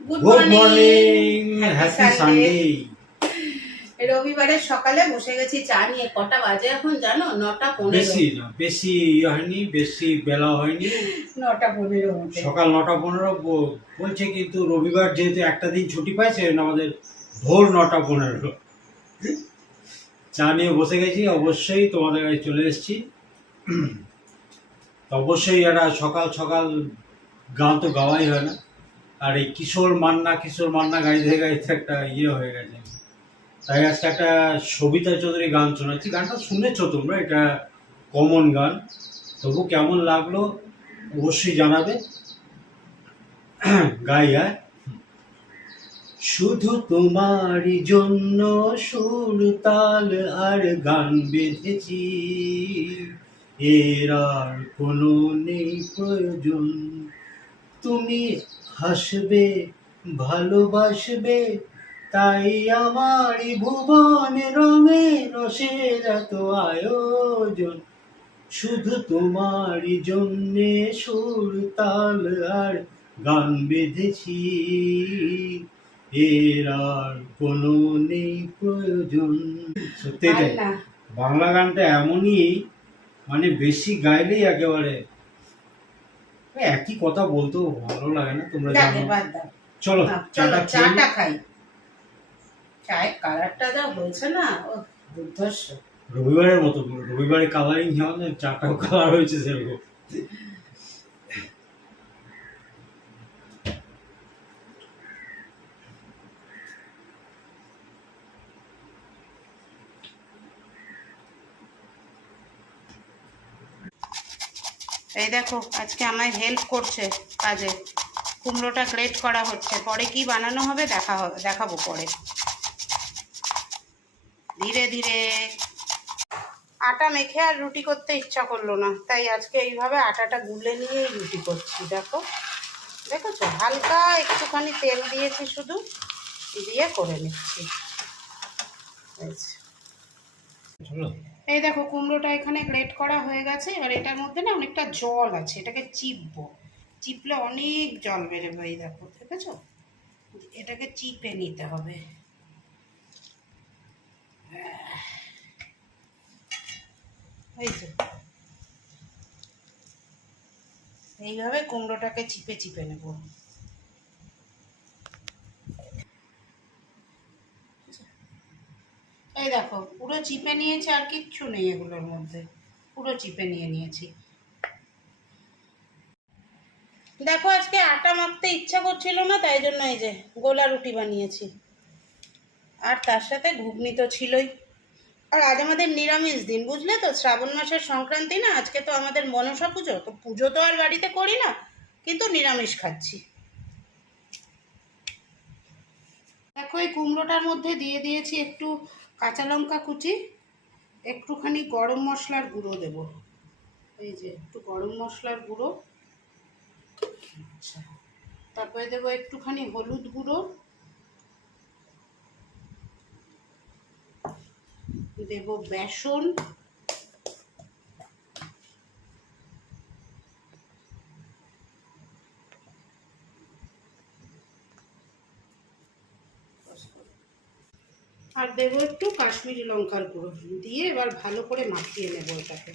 Good morning happy Sunday সকালে বসে গেছি চা নিয়ে। কটা বাজে এখন জানো? নটা পনেরো। বেশি না বেশি ইয়ে হয়নি বেশি বেলা হয়নি। নটা পনেরো মতো সকাল নটা পনেরো ব- বলছে কিন্তু রবিবার যেহেতু একটা দিন ছুটি পাইছে আমাদের ভোর নটা পনেরো। চা নিয়ে বসে গেছি অবশ্যই তোমাদের কাছে চলে এসেছি। তো অবশ্যই একটা সকাল সকাল গান তো গাওয়াই হয় না। আর এই কিশোর মান্না কিশোর মান্না গাইতে গাইতে একটা ইয়ে হয়ে গেছে। তাই আজকে একটা সবিতা চৌধুরী গান শোনাচ্ছি। গানটা শুনেছো তোমরা? এটা কমন গান। তবু কেমন লাগল অবশ্যই জানাবে। গাই হ্যাঁ শুধু তোমারই জন্য সুর, তাল আর গান বেঁধেছি। এর আর কোনো নেই প্রয়োজন। তুমি হাসবে ভালোবাসবে তাই আমার ভুবন রঙে রসের এত আয়োজন। শুধু তোমারই জন্যে সুর তাল আর গান বেঁধেছি। এর আর কোনো নেই প্রয়োজন। সত্যি। বাংলা গানটা এমনই মানে বেশি গাইলেই একেবারে একই কথা বলতেও ভালো লাগে না তোমরা জানো। চলো চাটা চাটা খাই। চায়ের কালারটা যা হয়েছে না ও দুর্ধর্ষ। রবিবারের মতো রবিবারে কালারিং হয় চাটাও কালার হয়েছে সেরকম। এই দেখো, আজকে আমায় হেল্প করছে কাজে। কুমড়োটা গ্রেট করা হচ্ছে। পরে কি বানানো হবে দেখা হবে, দেখাবো পরে। ধীরে ধীরে। আটা মেখে আর রুটি করতে ইচ্ছা করল না, তাই আজকে এইভাবে আটাটা গুলে নিয়েই রুটি করছি, দেখো। দেখেছ? হালকা একটুখানি তেল দিয়েছি শুধু, দিয়ে করে নিচ্ছি। এই দেখো, কুমড়োটা এখানে গ্রেট করা হয়ে গেছে। এবার এটার মধ্যে না অনেকটা জল আছে, এটাকে চিপবো। চিপলে অনেক জল বেরোবে, এই দেখো আছে এটাকে চিপে নিতে হবে। এই তো। এইভাবে কুমড়োটাকে চিপে চিপে নেব। এই দেখো, পুরো চিপে নিয়েছি আর কিচ্ছু নেই এগুলোর মধ্যে। পুরো চিপে নিয়ে নিয়েছি। দেখো, আজকে আটা মাখতে ইচ্ছা করছিল না, তাই জন্য এই যে গোলা রুটি বানিয়েছি। আর তার সাথে ঘুগনি তো ছিলই। আর আজ আমাদের নিরামিষ দিন, বুঝলে তো? শ্রাবণ মাসের সংক্রান্তি না, আজকে তো আমাদের মনসা পুজো, তো পুজো তো আর বাড়িতে করি না, কিন্তু নিরামিষ খাচ্ছি। দেখো, এই কুমড়োটার মধ্যে দিয়ে দিয়েছি একটু কাঁচা লঙ্কা কুচি, একটুখানি গরম মশলার গুঁড়ো দেব। এই যে, একটু গরম মশলার গুঁড়ো। আচ্ছা তারপরে দেব একটুখানি হলুদ গুঁড়ো। দেব বেসন। আর দেবো একটু, কাশ্মীরি লঙ্কার গুঁড়ো দিয়ে এবার ভালো করে মাখিয়ে নেব এটাকে।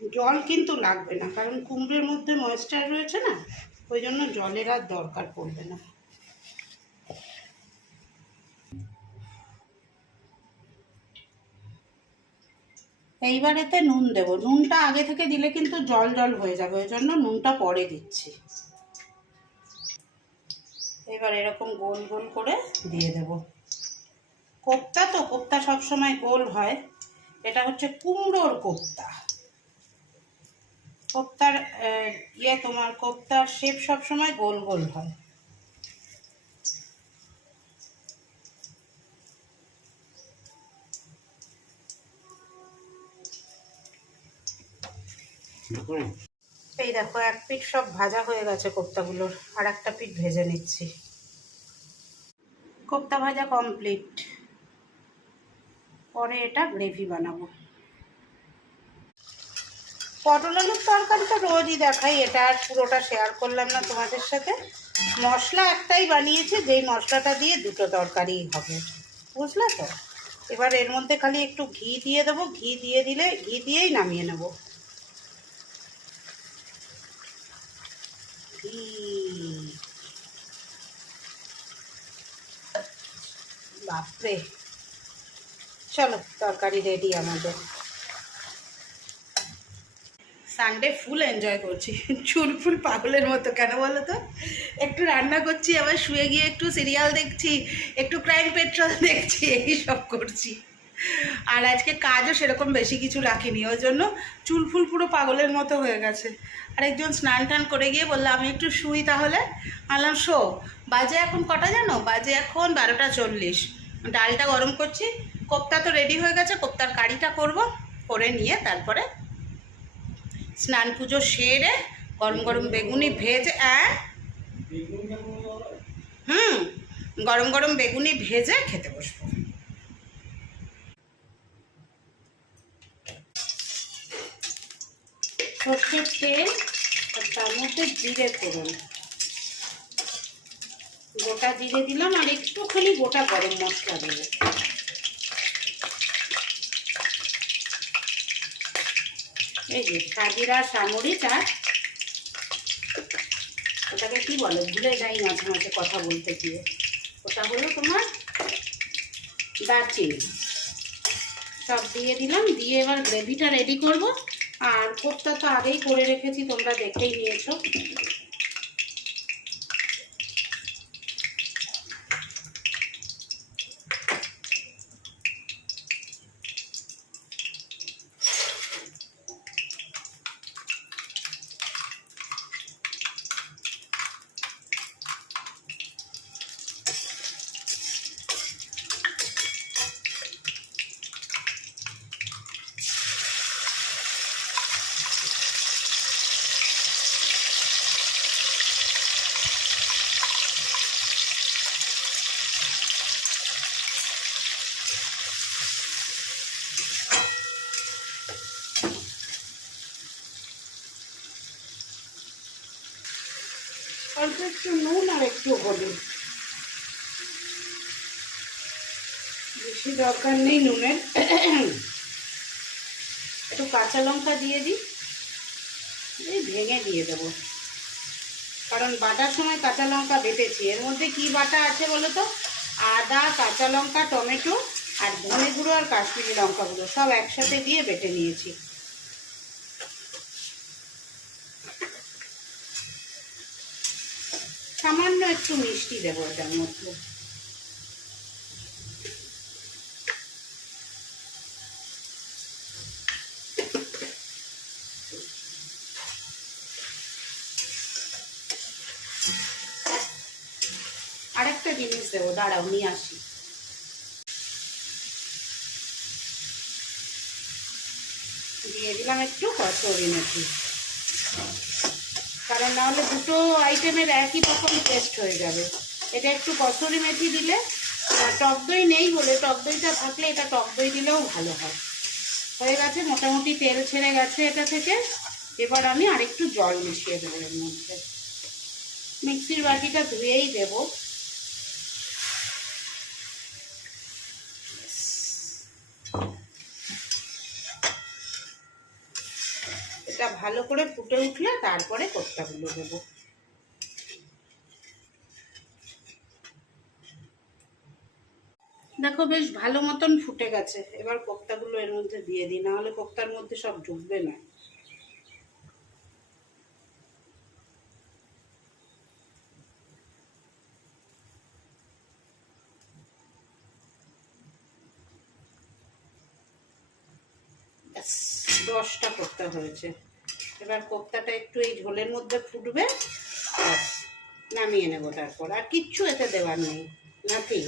জল কিন্তু লাগবে না, কারণ কুমড়োর মধ্যে ময়েশ্চার রয়েছে না, ওই জন্য জলের আর দরকার পড়বে না। এইবারেতে নুন দেব। নুনটা আগে থেকে দিলে কিন্তু জল জল হয়ে যাবে, ওই জন্য নুনটা পরে দিচ্ছি। এবার এরকম গোল গোল করে দিয়ে দেব। কোপ্তা তো, কোপ্তা সবসময় গোল হয়। এটা হচ্ছে কুমড়োর কোপ্তা। কোপ্তার ইয়ে তোমার কোপ্তার শেপ সবসময় গোল গোল হয়। এই দেখো, এক পিঠ সব ভাজা হয়ে গেছে কোপ্তাগুলোর, আর একটা পিঠ ভেজে নিচ্ছি। কোপ্তা ভাজা কমপ্লিট পরে এটা গ্রেভি বানাবো। পটল আলুর তরকারিটা রোজই দেখাই, এটা আর পুরোটা শেয়ার করলাম না তোমাদের সাথে। মশলা একটাই বানিয়েছি, যেই মশলাটা দিয়ে দুটো তরকারি হবে। বুঝলে তো? এবার এর মধ্যে খালি একটু ঘি দিয়ে দেবো, ঘি দিয়ে দিলে, ঘি দিয়েই নামিয়ে নেব ঘি বাপরে। চলো, তরকারি রেডি আমাদের। সানডে ফুল এনজয় করছি। চুল ফুল পাগলের মতো, কেন বলো তো? একটু রান্না করছি, আবার শুয়ে গিয়ে একটু সিরিয়াল দেখছি, একটু ক্রাইম পেট্রোল দেখছি, এই সব করছি। আর আজকে কাজও সেরকম বেশি কিছু রাখিনি, ওই জন্য চুল ফুল পুরো পাগলের মতো হয়ে গেছে। আর একজন স্নান টান করে গিয়ে বলল, আমি একটু শুই তাহলে। আলাম শো, বাজে এখন কটা জানো? বাজে এখন বারোটা চল্লিশ। ডালটা গরম করছি, কোপ্তা তো রেডি হয়ে গেছে, কোপ্তার কারিটা করব, করে নিয়ে তারপরে স্নান পুজো সেরে গরম গরম বেগুনি ভেজে হুম, গরম গরম বেগুনি ভেজে খেতে বসবো। সর্ষের তেল আর তার মধ্যে জিরে ফোড়ন। গোটা জিরে দিলাম আর একটুখানি গোটা গরম মশলা দেবো। এই যে সাজিরা সামরিচ আর ওটাকে কি বলে? ভুলে যাই মাঝে মাঝে কথা বলতে গিয়ে। ওটা হলো তোমার দারচিনি। সব দিয়ে দিলাম, দিয়ে এবার গ্রেভিটা রেডি করব। আর কোপ্তা তো আগেই করে রেখেছি, তোমরা দেখেই নিয়েছো। অল্প একটু নুন আর একটু হলুদ। বেশি দরকার নেই নুনের। একটু কাঁচা লঙ্কা দিয়ে দিই। এই ভেঙে দিয়ে দেবো। কারণ বাটার সময় কাঁচা লঙ্কা বেটেছি। এর মধ্যে কি বাটা আছে বলো তো? আদা, কাঁচা লঙ্কা, টমেটো আর ধনে গুঁড়ো আর কাশ্মীরি লঙ্কা গুঁড়ো সব একসাথে দিয়ে বেটে নিয়েছি। সামান্য একটু মিষ্টি দেবো এটার মধ্যে। আরেকটা জিনিস দেবো, দাঁড়াও, নিয়ে আসি। দিয়ে দিলাম একটু কচুরি মেথি কারণ নাহলে দুটো আইটেমের একই রকম টেস্ট হয়ে যাবে। এটা একটু কসুরি মেথি দিলে টক দই নেই বলে, টক দইটা থাকলে এটা টক দই দিলেও ভালো হয়। হয়ে গেছে, মোটামুটি তেল ছেড়ে গেছে এটা থেকে। এবার আমি আরেকটু জল মিশিয়ে দেবো এর মধ্যে। মিক্সির বাটিটা ধুয়েই দেবো এটা ভালো করে ফুটে উঠলে তারপরে কোপ্তাগুলো দেবো। দেখো বেশ ভালো মতন ফুটে গেছে। এবার কোপ্তাগুলো এর মধ্যে দিয়ে দিই নাহলে কোপ্তার মধ্যে সব ঢুকবে না। দশটা কোপ্তা হয়েছে। এবার কোপ্তাটা একটু এই ঝোলের মধ্যে ফুটবে নামিয়ে নেব তারপর। আর কিচ্ছু এতে দেওয়ার নেই নাথিং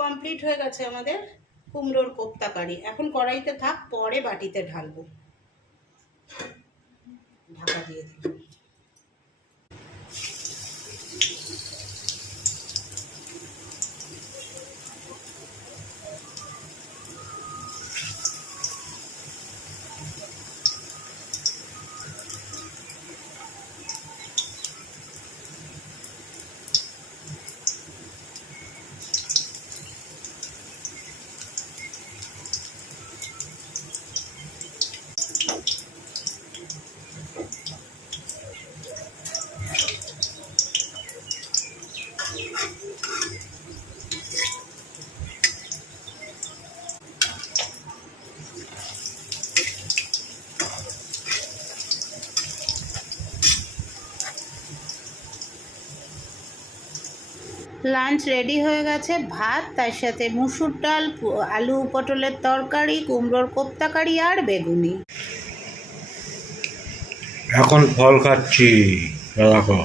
কমপ্লিট হয়ে গেছে আমাদের কুমড়োর কোপ্তা কারি। এখন কড়াইতে থাক, পরে বাটিতে ঢালবো। ঢাকা দিয়ে দিই লাঞ্চ রেডি হয়ে গেছে ভাত, তার সাথে মুসুর ডাল আলু পটলের তরকারি, কুমড়োর কোপ্তাকারি আর বেগুনি। এখন ফল খাচ্ছি, দেখো।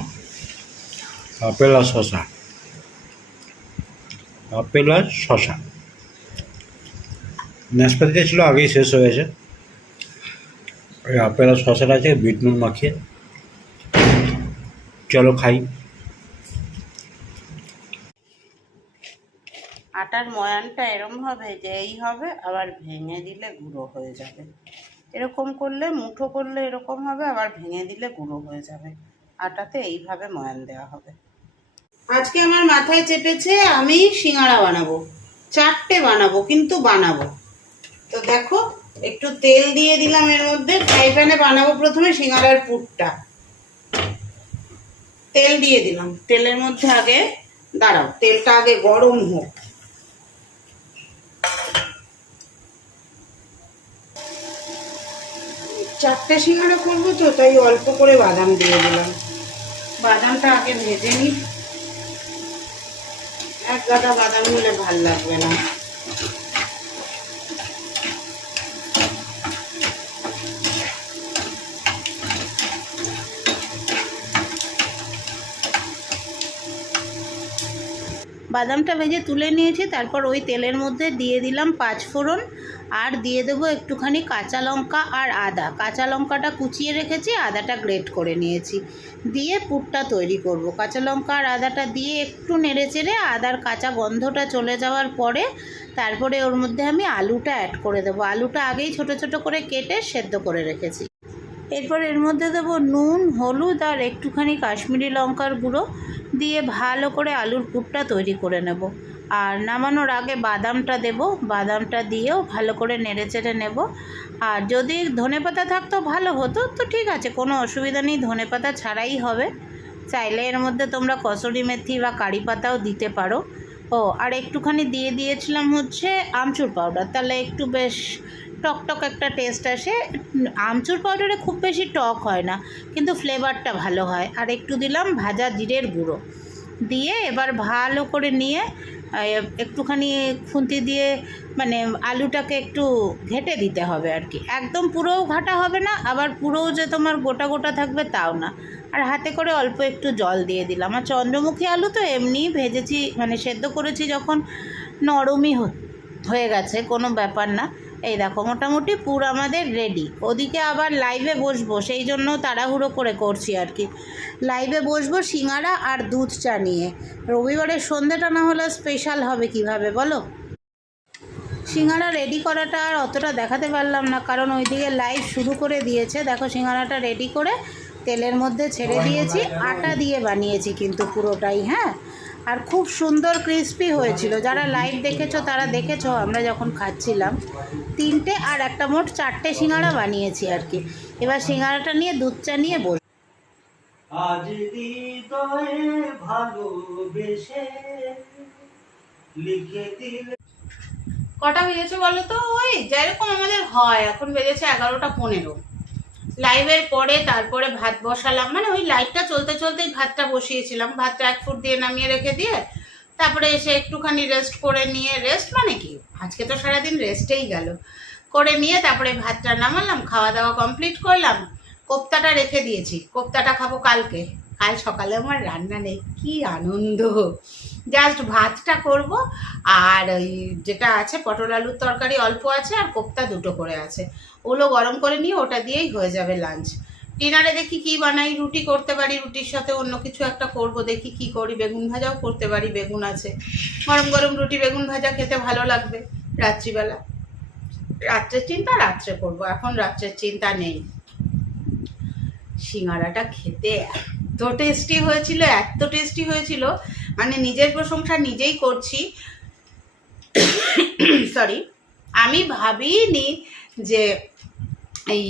আপেল আর শশা আপেল আর শশা নাশপাতিটা ছিল আগেই শেষ হয়েছে আপেল আর শশাটা আছে, বিট নুন মাখিয়ে। চলো খাই। ময়ানটা এরম হবে যে এই হবে, আবার ভেঙে দিলে গুঁড়ো হয়ে যাবে। এরকম করলে, মুঠো করলে এরকম হবে, আবার ভেঙে দিলে গুঁড়ো হয়ে যাবে। আটাতে এইভাবে ময়ান দেওয়া হবে। আজকে আমার মাথায় চেপেছে, আমি সিঙ্গাড়া বানাবো। চারটে বানাবো, কিন্তু বানাবো। তো দেখো, একটু তেল দিয়ে দিলাম এর মধ্যে। ফ্রাই প্যানে বানাবো প্রথমে সিঙ্গাড়ার পুরটা। তেল দিয়ে দিলাম। তেলের মধ্যে আগে, দাঁড়াও, তেলটা আগে গরম হোক। চারটে সিঙ্গারা করব তো, তাই অল্প করে বাদাম দিয়ে দিলাম। বাদামটা আগে ভেজে নিই। এক গাদা বাদাম হলে ভালো লাগবে না। বাদামটা ভেজে তুলে নিয়েছি, তারপর ওই তেলের মধ্যে দিয়ে দিলাম পাঁচ ফোড়ন। আর দিয়ে দেবো একটুখানি কাঁচা লঙ্কা আর আদা। কাঁচা লঙ্কাটা কুচিয়ে রেখেছি, আদাটা গ্রেট করে নিয়েছি। দিয়ে পুরটা তৈরি করব। কাঁচা লঙ্কা আর আদাটা দিয়ে একটু নেড়ে চেড়ে আদার কাঁচা গন্ধটা চলে যাওয়ার পরে তারপরে ওর মধ্যে আমি আলুটা অ্যাড করে দেবো। আলুটা আগেই ছোট ছোট করে কেটে সেদ্ধ করে রেখেছি। এরপর এর মধ্যে দেবো নুন, হলুদ আর একটুখানি কাশ্মীরি লঙ্কার গুঁড়ো। দিয়ে ভালো করে আলুর পুরটা তৈরি করে নেব। আর নামানোর আগে বাদামটা দেব, বাদামটা দিয়েও ভালো করে নেড়ে চেড়ে নেব। আর যদি ধনেপাতা থাকতো ভালো হতো, তো ঠিক আছে, কোনো অসুবিধা নেই ধনেপাতা ছাড়াই হবে। চাইলে এর মধ্যে তোমরা কসুরি মেথি বা কারি পাতাও দিতে পারো। ও, আর একটুখানি দিয়ে দিয়েছিলাম হচ্ছে আমচুর পাউডার, তাহলে একটু বেশ টকটক একটা টেস্ট আসে। আমচুর পাউডারে খুব বেশি টক হয় না, কিন্তু ফ্লেভারটা ভালো হয়। আর একটু দিলাম ভাজা জিরের গুঁড়ো। দিয়ে এবার ভালো করে নিয়ে একটুখানি খুন্তি দিয়ে মানে আলুটাকে একটু ঘেটে দিতে হবে আর কি। একদম পুরোও ঘাটা হবে না, আবার পুরোও যে তোমার গোটা গোটা থাকবে তাও না। আর হাতে করে অল্প একটু জল দিয়ে দিলাম। আর চন্দ্রমুখী আলু তো এমনি ভেজেছি মানে সেদ্ধ করেছি যখন নরমই হয়ে গেছে, কোনো ব্যাপার না। এই দেখো মোটামুটি পুর আমাদের রেডি ওদিকে আবার লাইভে বসবো সেই জন্য তাড়াহুড়ো করে করছি আর কি। লাইভে বসবো সিঙ্গারা আর দুধ চা নিয়ে। রবিবারের সন্ধ্যাটা না হলে স্পেশাল হবে কীভাবে বলো? সিঙ্গারা রেডি করাটা আর অতটা দেখাতে পারলাম না কারণ ওইদিকে লাইভ শুরু করে দিয়েছে। দেখো সিঙ্গারাটা রেডি করে তেলের মধ্যে ছেড়ে দিয়েছি আটা দিয়ে বানিয়েছি কিন্তু পুরোটাই হ্যাঁ? আর খুব সুন্দর ক্রিস্পি হয়েছিল। যারা লাইভ দেখেছ তারা দেখেছ আমরা যখন খাচ্ছিলাম তিনটে আর একটা মোট চারটে সিঙ্গারা বানিয়েছি আর কি। এবার সিঙ্গারাটা নিয়ে দুধ চা নিয়ে বস আজ ভালোবেসে লিখে দিলে কটা বেজেছে বলো তো? ওই যেরকম আমাদের হয় এখন বেজেছে এগারোটা পনেরো। লাইভের পরে তারপরে ভাত বসালাম। মানে ওই লাইভটা চলতে চলতেই ভাতটা বসিয়েছিলাম। ভাতটা এক ফুট দিয়ে নামিয়ে রেখে দিয়ে তারপরে এসে একটুখানি রেস্ট করে নিয়ে রেস্ট মানে কি? আজকে তো সারাদিন রেস্টেই গেল। করে নিয়ে তারপরে ভাতটা নামালাম খাওয়া দাওয়া কমপ্লিট করলাম। কোপ্তাটা রেখে দিয়েছি। কোপ্তাটা খাব কালকে। কাল সকালে আমার রান্না নেই। কি আনন্দ! জাস্ট ভাতটা করব, আর ওই যেটা আছে, পটল আলুর তরকারি অল্প আছে, আর কোপ্তা দুটো করে আছে। ওগুলো গরম করে নিয়ে ওটা দিয়েই হয়ে যাবে লাঞ্চ ডিনারে দেখি কি বানাই, রুটি করতে পারি, রুটির সাথে অন্য কিছু একটা করব, দেখি কি করি, বেগুন ভাজাও করতে পারি, বেগুন আছে। গরম গরম রুটি, বেগুন ভাজা খেতে ভালো লাগবে রাত্রিবেলা। রাত্রের চিন্তা, রাত্রে করব, এখন রাত্রের চিন্তা নেই। সিঙ্গারাটা খেতে এত টেস্টি হয়েছিল, এত টেস্টি হয়েছিল মানে নিজের প্রশংসা নিজেই করছি। সরি আমি ভাবিনি যে এই,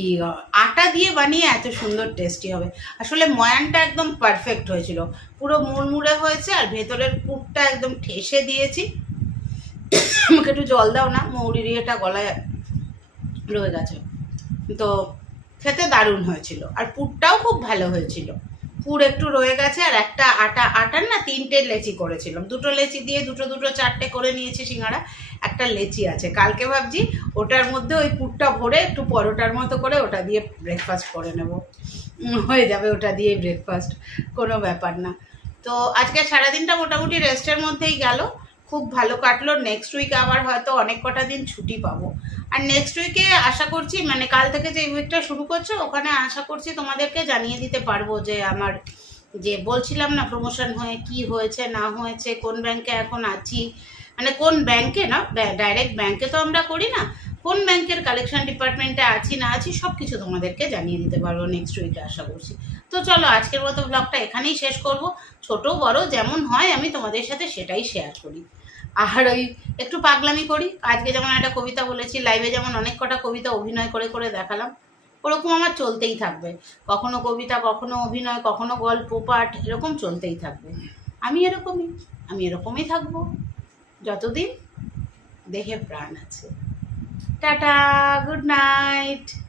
আটা দিয়ে বানিয়ে এত সুন্দর টেস্টি হবে। আসলে ময়ানটা একদম পারফেক্ট হয়েছিল। পুরো মুড়মুড়ে হয়েছে আর ভেতরের পুরটা একদম ঠেসে দিয়েছি। আমাকে একটু জল দাও না মৌরির ইয়েটা গলায় রয়ে গেছে। তো খেতে দারুণ হয়েছিল। আর পুরটাও খুব ভালো হয়েছিল। পুর একটু রয়ে গেছে, আর একটা আটা, আটার না তিনটে লেচি করেছিলাম। দুটো লেচি দিয়ে দুটো দুটো, চারটে করে নিয়েছি সিঙ্গারা, একটা লেচি আছে। কালকে ভাবছি ওটার মধ্যে ওই পুরটা ভরে একটু পরোটার মতো করে ওটা দিয়ে ব্রেকফাস্ট করে নেব। হয়ে যাবে ওটা দিয়ে ব্রেকফাস্ট কোনো ব্যাপার না। তো আজকে সারাদিনটা মোটামুটি রেস্টের মধ্যেই গেল। খুব ভালো কাটলো নেক্সট উইক আবার হয়তো অনেক কটা দিন ছুটি পাবো। আর নেক্সট উইকে আশা করছি মানে কাল থেকে যে উইকটা শুরু করছে, ওখানে আশা করছি তোমাদেরকে জানিয়ে দিতে পারব যে আমার যে বলছিলাম না প্রমোশন হয়ে কি হয়েছে, না হয়েছে, কোন ব্যাংকে এখন আছি। মানে কোন ব্যাংকে না ডাইরেক্ট ব্যাংকে তো আমরা করি না, কোন ব্যাংকের কালেকশন ডিপার্টমেন্টে আছি, না আছি সব কিছু তোমাদেরকে জানিয়ে দিতে পারব নেক্সট উইকে আশা করছি। তো চলো আজকের মতো ব্লগটা এখানেই শেষ করব। ছোট বড় যেমন হয়, আমি তোমাদের সাথে সেটাই শেয়ার করি। আর ওই একটু পাগলামি করি। আজকে যেমন একটা কবিতা বলেছি লাইভে যেমন অনেক কটা কবিতা অভিনয় করে করে দেখালাম, ওরকম আমার চলতেই থাকবে। কখনো কবিতা, কখনো অভিনয়, কখনো গল্প, পাঠ, এরকম চলতেই থাকবে। আমি এরকমই আমি এরকমই থাকব। যতদিন দেহে প্রাণ আছে। Tata good night